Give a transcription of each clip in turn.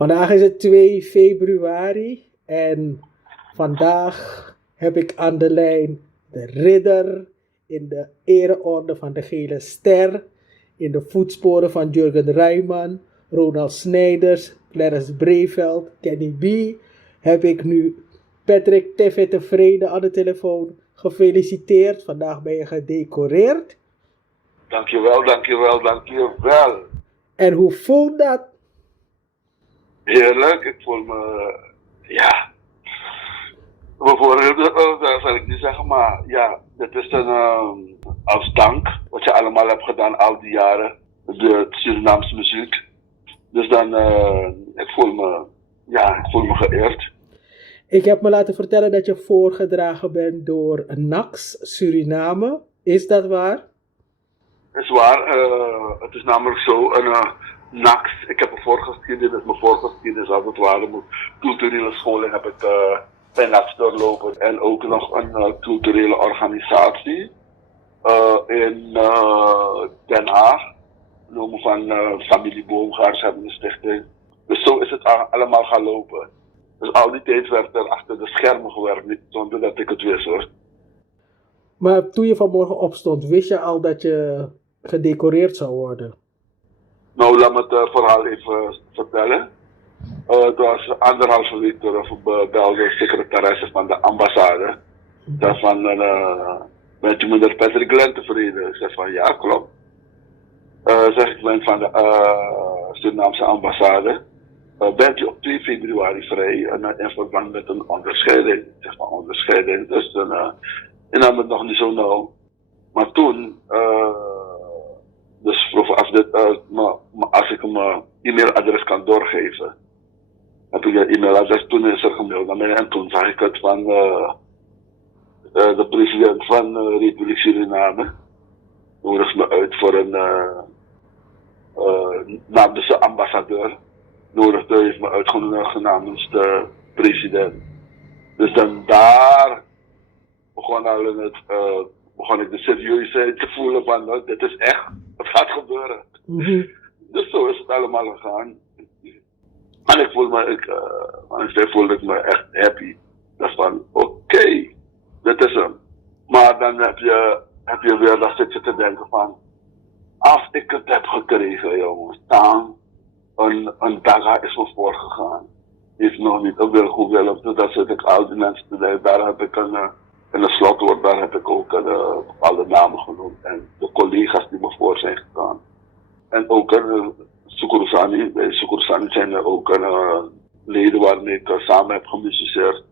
Vandaag is het 2 februari en vandaag heb ik aan de lijn de ridder in de ereorde van de Gele Ster, in de voetsporen van Jurgen Rijman, Ronald Snijders, Clarence Breveld, Kenny B. Heb ik nu Patrick Teffe Tevreden aan de telefoon. Gefeliciteerd, vandaag ben je gedecoreerd. Dankjewel, dankjewel, dankjewel. En hoe voelt dat? Heerlijk, ik voel me, ja, dat zal ik niet zeggen, maar ja, dit is als dank wat je allemaal hebt gedaan al die jaren, de Surinaamse muziek. Dus dan, ik voel me geëerd. Ik heb me laten vertellen dat je voorgedragen bent door NAX Suriname. Is dat waar? Het is waar, het is namelijk zo, NAX, ik heb een voorgeschiedenis, mijn voorgeschiedenis als het ware, mijn culturele scholing heb ik bij NAX doorlopen. En ook nog een culturele organisatie in Den Haag, genomen van familie Boomgaars hebben een stichting. Dus zo is het allemaal gaan lopen. Dus al die tijd werd er achter de schermen gewerkt, niet zonder dat ik het wist hoor. Maar toen je vanmorgen opstond, wist je al dat je gedecoreerd zou worden? Nou, laat me het verhaal even vertellen. Het was 1,5 week terug belde secretaresse van de ambassade. Daarvan bent u meneer Patrick Glenn tevreden? Ik zeg van ja, klopt. Zeg ik ben van de Surinaamse ambassade. Bent u op 2 februari vrij in verband met een onderscheiding? Ik zeg van onderscheiding, dus ik nam het nog niet zo nauw. Maar toen, dus vroeg af als ik mijn e-mailadres kan doorgeven, heb ik een e-mailadres, toen is er gemaild naar mij en toen zag ik het van de president van de Republiek Suriname. Nodig me uit voor namens de ambassadeur. Heeft me uitgenodigd namens de president. Dus dan daar begon ik de serieusheid te voelen van dit is echt, het gaat gebeuren. Mm-hmm. Dus zo is het allemaal gegaan. En ik voelde me echt happy. Dat van oké, dit is hem. Maar dan heb je weer dat zit te denken van, als ik het heb gekregen jongens, dan een daga is me voorgegaan. Heeft nog niet een wil Willem, dus daar zit ik al die mensen te denken. Daar heb ik in het slotwoord, daar heb ik ook bepaalde namen genoemd. En de collega's die me voor zijn gegaan. En ook Sukurusani, bij Sukurusani zijn er ook leden waarmee ik samen heb gemusiceerd.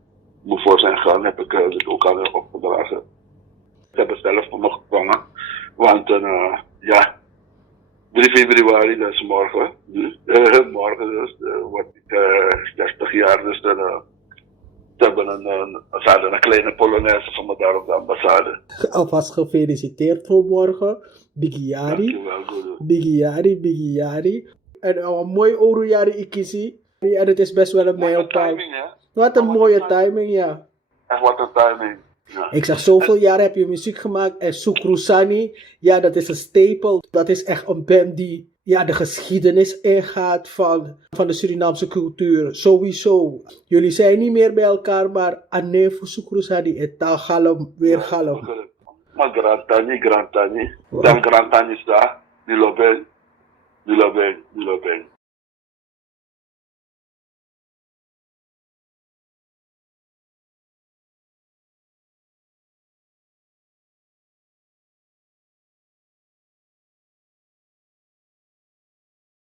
Me voor zijn gegaan, heb ik dit ook aan hen opgedragen. Ik heb het zelf van me gevangen, want 3 februari, dat is morgen. Morgen dus, word ik 60 jaar, dus ze hadden een kleine polonaise van me daar op de ambassade. Alvast gefeliciteerd voor morgen. Bigiari. Dankjewel, Bigiari. En een mooi Orujari Ikisi. En het is best wel een mijlpaal. Wat een mooie timing, ja. Echt wat een timing. Ja. Ik zeg, zoveel jaren heb je muziek gemaakt en Sukrusani, ja, dat is een stapel. Dat is echt een band die de geschiedenis ingaat van de Surinaamse cultuur. Sowieso. Jullie zijn niet meer bij elkaar, maar Anefu Sukrusani en Tagalom weer galom. Maar Grantani. Dan Grantani is daar. Die lopen.